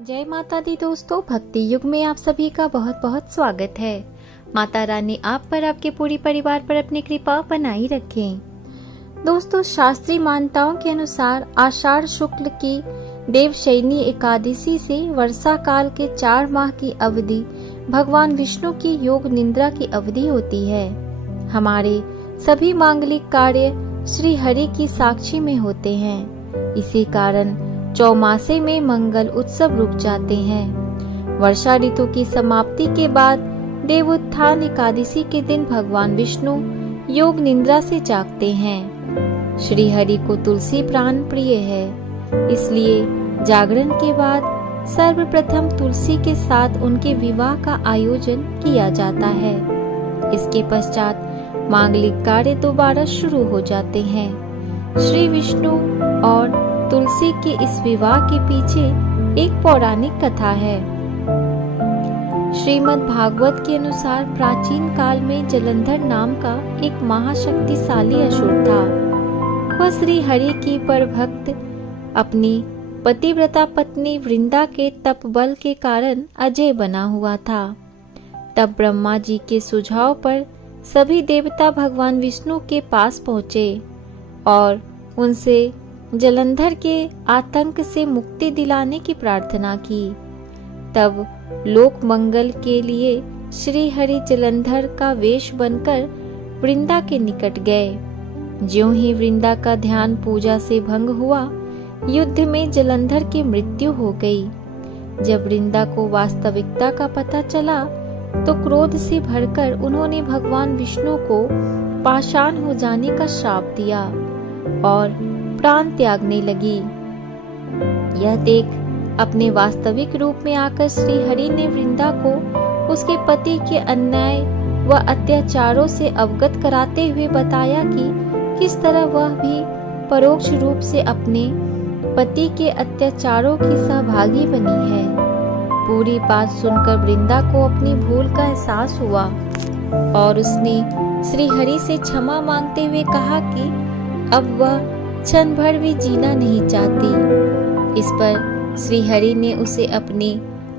जय माता दी दोस्तों, भक्ति युग में आप सभी का बहुत बहुत स्वागत है। माता रानी आप पर, आपके पूरी परिवार पर अपनी कृपा बनाई रखें। दोस्तों, शास्त्रीय मान्यताओं के अनुसार आषाढ़ शुक्ल की देवशयनी एकादशी से वर्षा काल के 4 माह की अवधि भगवान विष्णु की योग निद्रा की अवधि होती है। हमारे सभी मांगलिक कार्य श्री हरि की साक्षी में होते हैं। इसी कारण चौमासे में मंगल उत्सव रुक जाते हैं। वर्षा ऋतु की समाप्ति के बाद देवोत्थान एकादशी के दिन भगवान विष्णु योग निद्रा से जागते हैं। श्री हरि को तुलसी प्राण प्रिय है, इसलिए जागरण के बाद सर्वप्रथम तुलसी के साथ उनके विवाह का आयोजन किया जाता है। इसके पश्चात मांगलिक कार्य दोबारा शुरू हो जाते हैं। श्री विष्णु और तुलसी के इस विवाह के पीछे एक पौराणिक कथा है। श्रीमद् भागवत के अनुसार प्राचीन काल में जलंधर नाम का एक महाशक्तिशाली असुर था। वह श्री हरि की परभक्त अपनी पतिव्रता पत्नी वृंदा के तप बल के कारण अजय बना हुआ था। तब ब्रह्मा जी के सुझाव पर सभी देवता भगवान विष्णु के पास पहुँचे और उनसे जलंधर के आतंक से मुक्ति दिलाने की प्रार्थना की। तब लोक मंगल के लिए श्री हरि जलंधर का वेश बनकर वृंदा के निकट गए। ज्यों ही वृंदा का ध्यान पूजा से भंग हुआ, युद्ध में जलंधर की मृत्यु हो गई। जब वृंदा को वास्तविकता का पता चला तो क्रोध से भरकर उन्होंने भगवान विष्णु को पाषाण हो जाने का श्राप दिया और प्राण त्यागने लगी। यह देख अपने वास्तविक रूप में आकर श्री हरि ने वृंदा को उसके पति के अन्याय व अत्याचारों से अवगत कराते हुए बताया कि किस तरह वह भी परोक्ष रूप से अपने पति के अत्याचारों की सहभागी बनी है। पूरी बात सुनकर वृंदा को अपनी भूल का एहसास हुआ और उसने श्री हरि से क्षमा मांगते हुए कहा कि अब वह क्षण भर भी जीना नहीं चाहती। इस पर श्री हरि ने उसे अपनी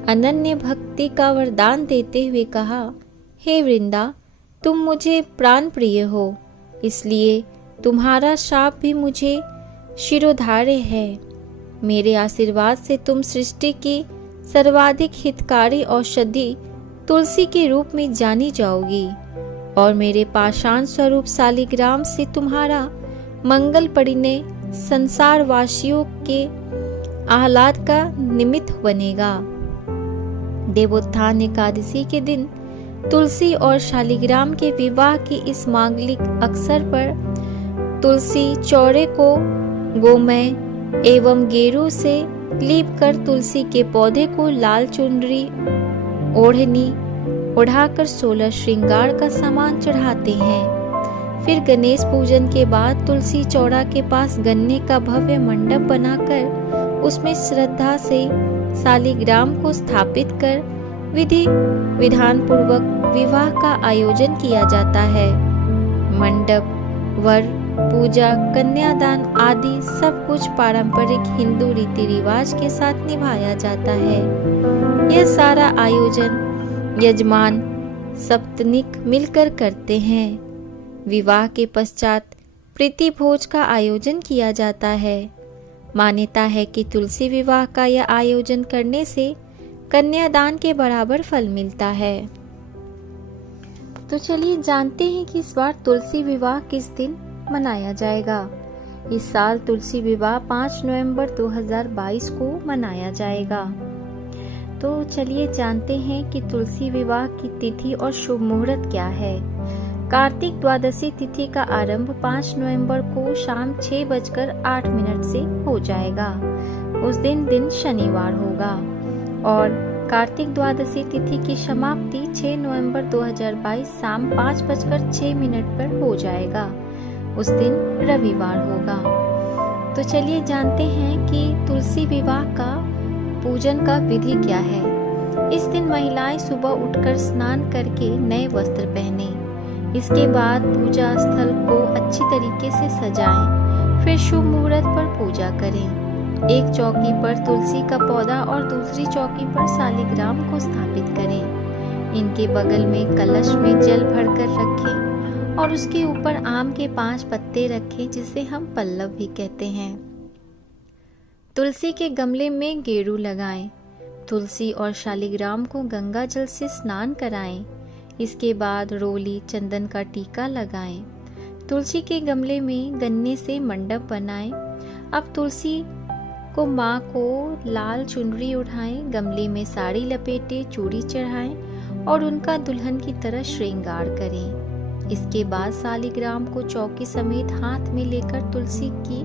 अनन्य भक्ति का वरदान देते हुए कहा, हे वृंदा, तुम मुझे प्राण प्रिय हो, इसलिए तुम्हारा शाप भी मुझे शिरोधार्य है। मेरे आशीर्वाद से तुम सृष्टि की सर्वाधिक हितकारी औषधि तुलसी के रूप में जानी जाओगी और मेरे पाषाण स्वरूप शालिग्राम से तुम्हारा मंगल परिणय संसार वासियों के आह्लाद का निमित्त बनेगा। देवोत्थान एकादशी के दिन तुलसी और शालिग्राम के विवाह की इस मांगलिक अवसर पर तुलसी चौरे को गोमय एवं गेरू से लीप कर तुलसी के पौधे को लाल चुनरी ओढ़नी ओढ़ाकर 16 श्रृंगार का सामान चढ़ाते हैं। फिर गणेश पूजन के बाद तुलसी चौरा के पास गन्ने का भव्य मंडप बनाकर उसमें श्रद्धा से शालिग्राम को स्थापित कर विधि विधान पूर्वक विवाह का आयोजन किया जाता है। मंडप, वर, पूजा, कन्यादान आदि सब कुछ पारंपरिक हिंदू रीति रिवाज के साथ निभाया जाता है। यह सारा आयोजन यजमान सप्तनिक मिलकर करते हैं। विवाह के पश्चात प्रीति भोज का आयोजन किया जाता है। मान्यता है कि तुलसी विवाह का यह आयोजन करने से कन्यादान के बराबर फल मिलता है। तो चलिए जानते हैं कि इस बार तुलसी विवाह किस दिन मनाया जाएगा। इस साल तुलसी विवाह 5 नवंबर 2022 को मनाया जाएगा। तो चलिए जानते हैं कि तुलसी विवाह की तिथि और शुभ मुहूर्त क्या है। कार्तिक द्वादशी तिथि का आरंभ 5 नवंबर को शाम 6:08 से हो जाएगा। उस दिन शनिवार होगा और कार्तिक द्वादशी तिथि की समाप्ति 6 नवंबर 2022 शाम 5:06 पर हो जाएगा। उस दिन रविवार होगा। तो चलिए जानते हैं कि तुलसी विवाह का पूजन का विधि क्या है। इस दिन महिलाएं सुबह उठकर स्नान करके नए वस्त्र पहने। इसके बाद पूजा स्थल को अच्छी तरीके से सजाएं, फिर शुभ मुहूर्त पर पूजा करें। एक चौकी पर तुलसी का पौधा और दूसरी चौकी पर शालिग्राम को स्थापित करें। इनके बगल में कलश में जल भरकर रखें और उसके ऊपर आम के 5 पत्ते रखें, जिसे हम पल्लव भी कहते हैं। तुलसी के गमले में गेरू लगाएं। तुलसी और शालिग्राम को गंगा जल से स्नान कराएं। इसके बाद रोली चंदन का टीका लगाएं। तुलसी के गमले में गन्ने से मंडप बनाएं। अब तुलसी को माँ को लाल चुनरी उठाएं, गमले में साड़ी लपेटे, चूड़ी चढ़ाएं और उनका दुल्हन की तरह श्रृंगार करें। इसके बाद शालिग्राम को चौकी समेत हाथ में लेकर तुलसी की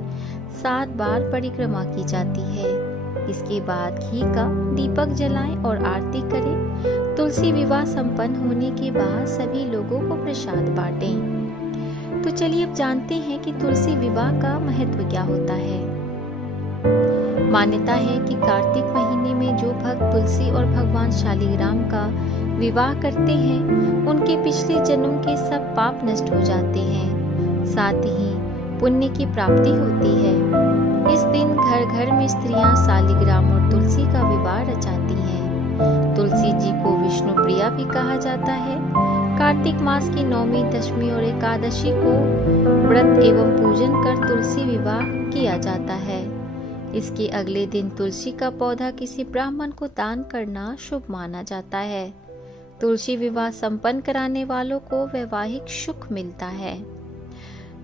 7 बार परिक्रमा की जाती है। इसके बाद घी का दीपक जलाएं और आरती करें। तुलसी विवाह संपन्न होने के बाद सभी लोगों को प्रसाद बांटें। तो चलिए अब जानते हैं कि तुलसी विवाह का महत्व क्या होता है। मान्यता है कि कार्तिक महीने में जो भक्त तुलसी और भगवान शालिग्राम का विवाह करते हैं, उनके पिछले जन्म के सब पाप नष्ट हो जाते हैं, साथ ही पुण्य की प्राप्ति होती है। इस दिन घर घर में स्त्रियां शालिग्राम और तुलसी का विवाह रचाती हैं। तुलसी जी को विष्णु प्रिया भी कहा जाता है। कार्तिक मास की 9वीं, 10वीं और एकादशी को व्रत एवं पूजन कर तुलसी विवाह किया जाता है। इसके अगले दिन तुलसी का पौधा किसी ब्राह्मण को दान करना शुभ माना जाता है। तुलसी विवाह संपन्न कराने वालों को वैवाहिक सुख मिलता है।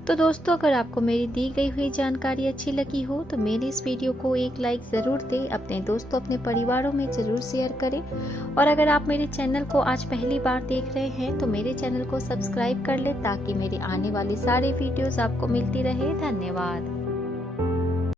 तो दोस्तों, अगर आपको मेरी दी गई हुई जानकारी अच्छी लगी हो तो मेरे इस वीडियो को एक लाइक ज़रूर दें, अपने दोस्तों अपने परिवारों में ज़रूर शेयर करें और अगर आप मेरे चैनल को आज पहली बार देख रहे हैं तो मेरे चैनल को सब्सक्राइब कर लें ताकि मेरे आने वाले सारे वीडियोस आपको मिलती रहे। धन्यवाद।